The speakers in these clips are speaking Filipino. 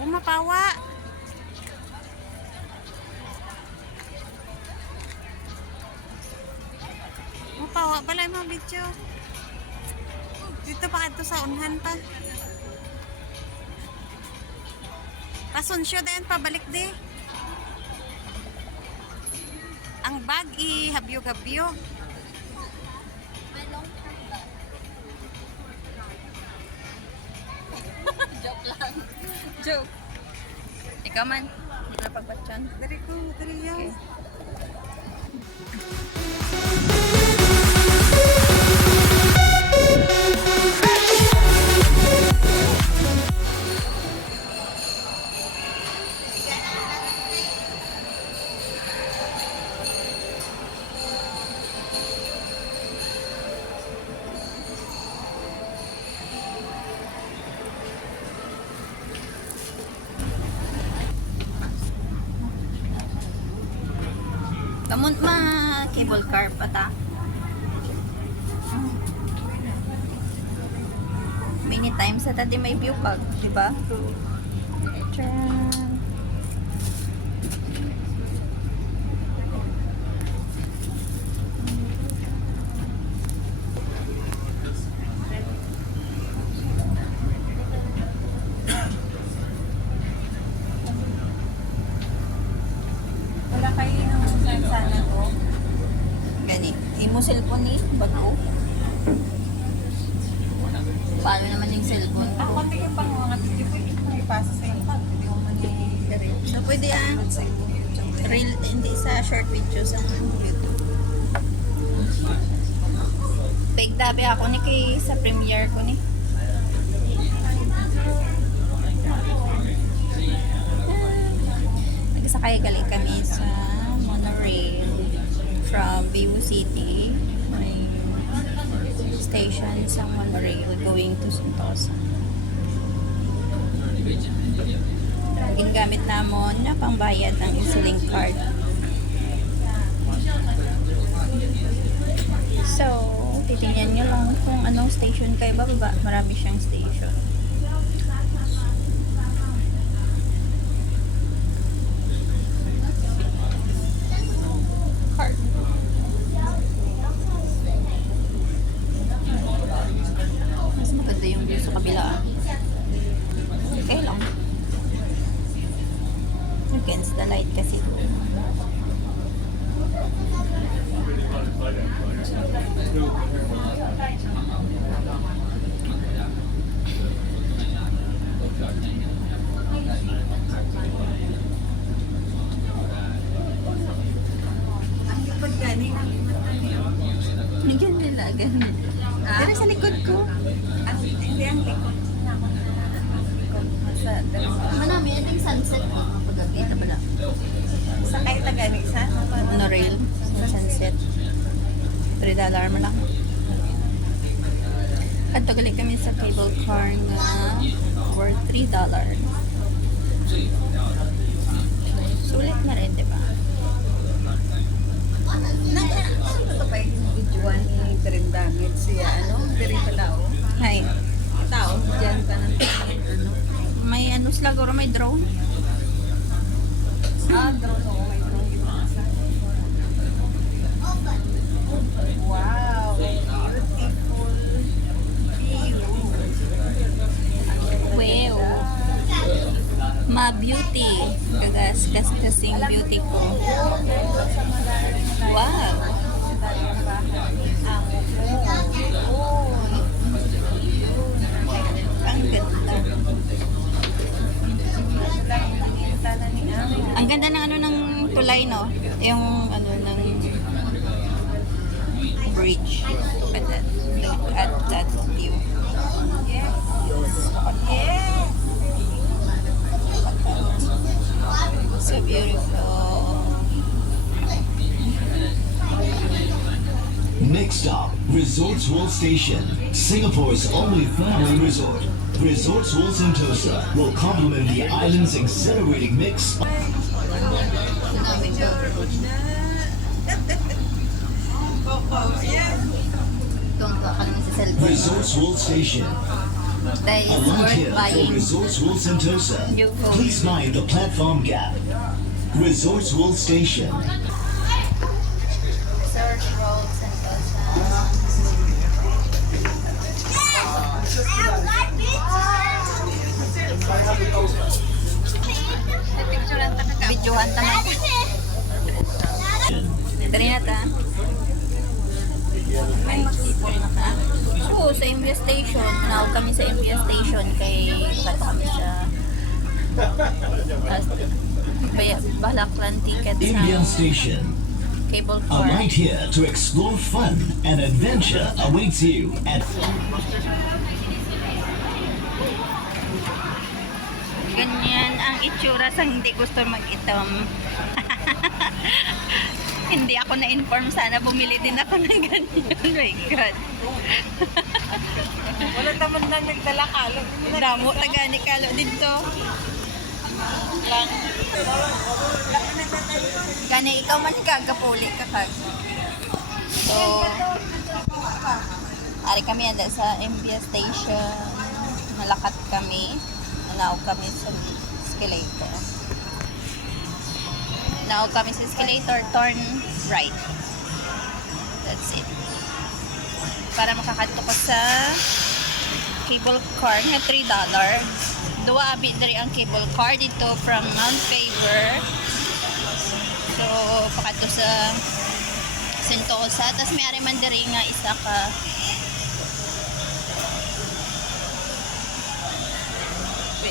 Pumapawa. Mapawa pala yung mga video. Dito pa ito sa unhan pa. Pasunsyo din, pabalik di. Ang bag i-habyo-habyo. Joke Joke. Ikaw man. Hindi na pagbatyan. Dari ko, dari yan. Kamunt ma cable car pa ta. Many times sa tadi may view kag, di ba? Tran. Wala kayo yung sana ko. Gani. Imo cellphone ni bago. Paano naman yung cellphone ko? Ako hindi yung pang mga hindi ko ito ipasa sa iyo. Hindi ko man i-direct. So, pwede ah. Sa. Real, hindi sa short video sa YouTube. Peg dabi ako ni kay sa premiere ko ni. Nagsakay gali kami sa monorail from Vivo City. May station sa monorail going to Sentosa. Ginagamit namon na pangbayad ng Insulink card. So, titingnan nyo lang kung anong station kayo bababa. Marami siyang station. Card. Mas maganda yung view sa kabila. ah. Okay lang. Against the light kasi doon. Ang likod gani ang Ganun. Pero sa likod ko. ang hindi ang likod. Sa Manami, ating sunset ko. Pagkakita pala. sa kay tagani sa Monorail. Sa sunset. $3 mo lang. At tagalit kami sa cable car na for $3. Sulit na rin, di ba? na to pa videoan ni Dream Damage siya ano diri pala oh. Hay. Tao diyan pa ng ano. May ano sila, guro may drone. Ah, drone oh, may drone. Wow, beautiful view. Wow. Ma beauty. Gagas, gas kasing beauty ko. Wow. Ang ganda. Ng ano ng tulay, no? Yung ano ng bridge. Next stop, Resorts World Station, Singapore's only family resort. Resorts World Sentosa will complement the island's exhilarating mix. Resorts World Station, Along here for. Resorts World Sentosa. Please mind the platform gap. Resorts World Station. Resorts World Picturean ta na Videohan. Dali na ta. May mag-ipon na ka. Oo, sa MBS Station. Tinawag kami sa MBS Station kay kato kami sa as, kaya balakran ticket Indian sa Station. cable A car. ride here to explore fun and adventure awaits you at Ganyan ang itsura sa hindi gusto mag-itom. hindi ako na-inform sana bumili din ako ng ganyan. Oh my God. Wala naman na nagdala kalo. Damo, taga ni Kalo dito. Gani, ikaw man gagapuli ka kag. So, ari kami anda sa MBS station. Malakat kami. Nanaog kami sa escalator. Naog kami sa escalator, turn right. That's it. Para makakadto ko sa cable car nga $3. Duwa abi diri ang cable car dito from Mount Favor. So, pakadto sa Sentosa. Tapos may man diri nga isa ka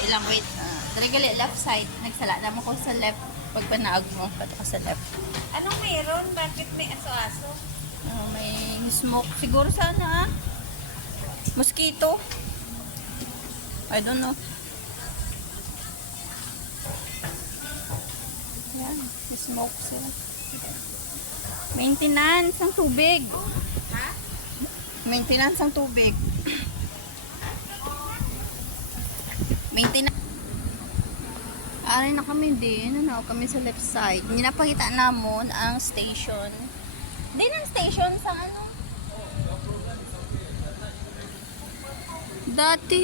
lang, wait. Uh, diri gali left side. Nagsala na mo ko sa left. Pag panaag mo, pato ka sa left. Anong meron? Bakit may aso-aso? Oh, may smoke. Siguro sana ah. Mosquito. I don't know. Yan, may smoke sila. Maintenance ng tubig. Ha? Maintenance ng tubig. Maintenance. Aray na kami din. Ano, kami sa left side. Ninapakita namon ang station. Din ang station sa ano? Dati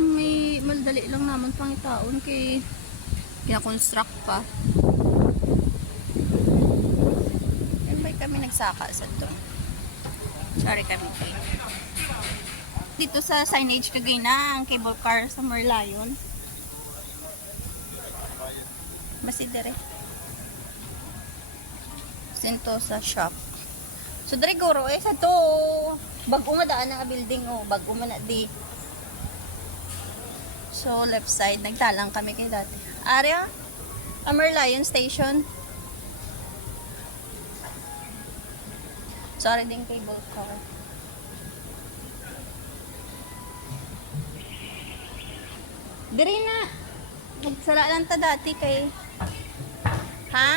may maldali lang naman pangitaon kay kina-construct pa. Yan ba kami nagsaka sa to? Sorry kami kay. Dito sa signage kagay na ang cable car sa Merlion. Basi dire. Sentosa shop. So dire guro eh sa to bag-o nga daan nga building oh, bag-o man na di. So left side nagtalang kami kay dati. Area Amer Lion Station. Sorry din cable car. Diri na. Magsara lang ta dati kay Ha?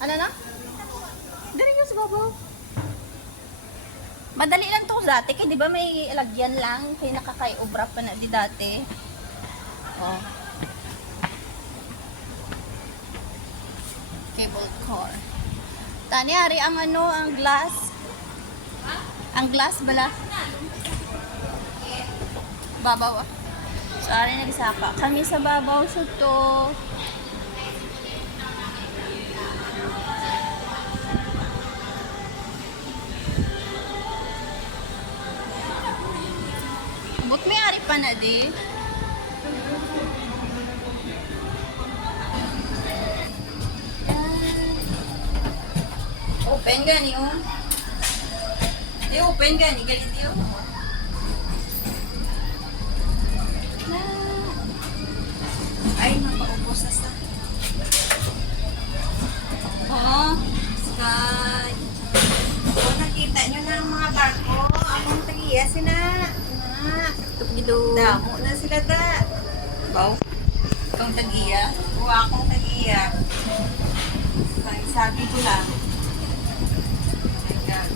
Ano na? Diri yung sa babaw. Madali lang to dati kay di ba may lagyan lang kay nakakay-obra pa na di dati. Oh. Cable car. Tani ari ang ano ang glass. Ang glass bala. Babaw. ah. So ari nagsaka. Kami sa babaw so to. But may ari pa na di. Open gani oh. Di open gani gali di Baw. Itong tag-iya. O, akong tagiya. Sabi ko lang. Ayan.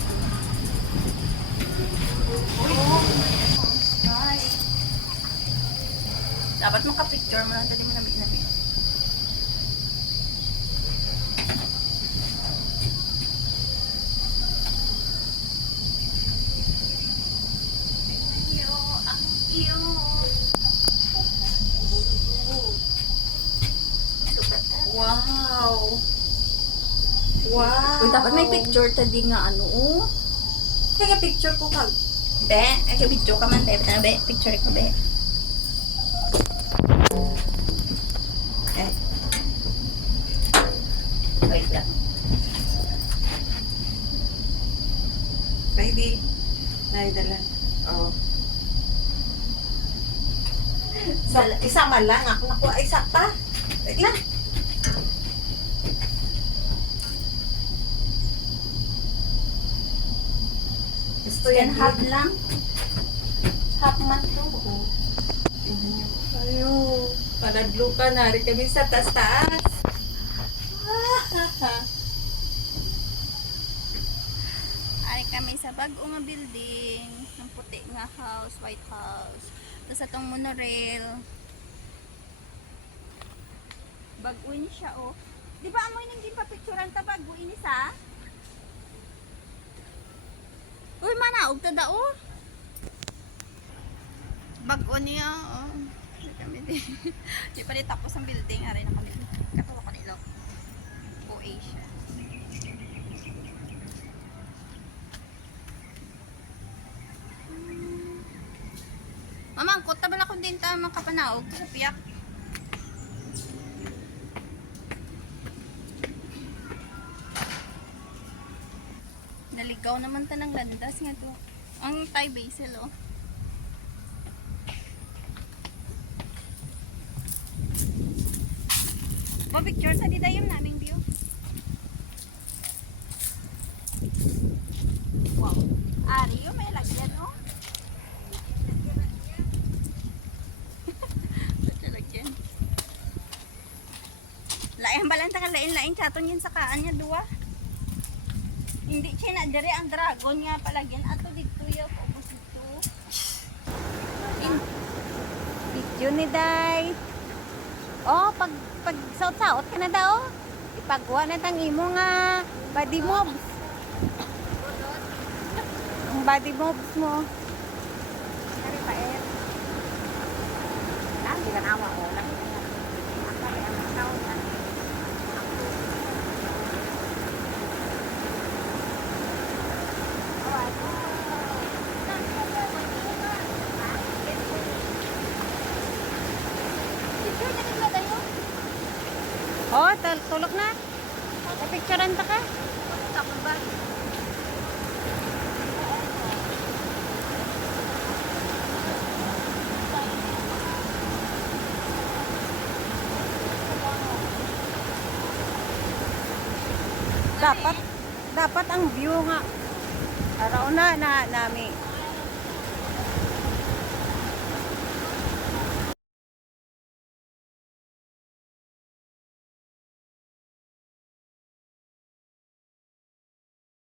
Uy, Ay. Dapat makapicture mo lang. Dali mo nabi-nabi. Wow. Uy, dapat may picture tadi nga ano, oh. Kaya picture ko kag. Be, ay video ka man, be. Be, be. picture ko, be. Eh. Wait lang. Baby. Naidala. Oh. Sa, isama lang. Ako nakuha isa pa. Wait lang. Gusto Yan, half lang. Half man to. Ayo, padadlo ka na rin kami sa taas-taas. Ari kami sa bago nga building. Ng puti nga house, white house. Tapos atong monorail. Bago ini siya, oh. Di ba amoy nang gipapicturan ta bago ini sa? Uy, manaog ta da, oh. Bago niya, oh. Kami di. Di pa di tapos ang building. Ari na kami. Katawa ko nilo. OA siya. Mama, ang kota bala ko din ta makapanaog sa piyak. Naligaw naman ta ng landas nga to. Ang Thai basil oh. Pa-picture sa didayam naming view. Wow. Ari, yung may lagyan, oh. Lagyan? Lain balang taka lain-lain chaton yan sa kaan niya, duwa. Hindi siya na dere ang dragon nga palagyan. Ato dito yung focus dito. Video ni Day. Oh, pag pag saot-saot ka na daw. Ipagwa na tang imo nga body moves. Ang body moves mo. Kari pa eh. Ah, di ka nawa ko lang. Ang kari ang tawag na. Tul tulok na. Picturean ta ka. Dapat dapat ang view nga araw na na nami